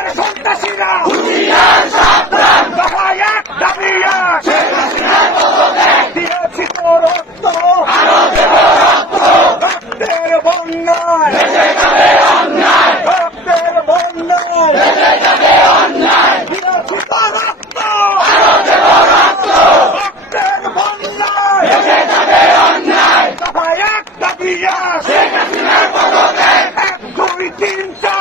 ভারতের সন্ত্রাসীরা হুঁশিয়ার সাবধান, দফা এক দাবি এক, শেখ হাসিনার পদত্যাগ, দিয়েছি তো রক্ত, আরো দেব রক্ত, রক্তের বন্যায়, বেঁচে যাবে অন্যায়, রক্তের বন্যায়, বেঁচে যাবে অন্যায়, দিয়েছি তো রক্ত, আরো দেব রক্ত, রক্তের বন্যায়, বেঁচে যাবে অন্যায়, দফা এক দাবি এক, শেখ হাসিনার পদত্যাগ, 1, 2, 3, 4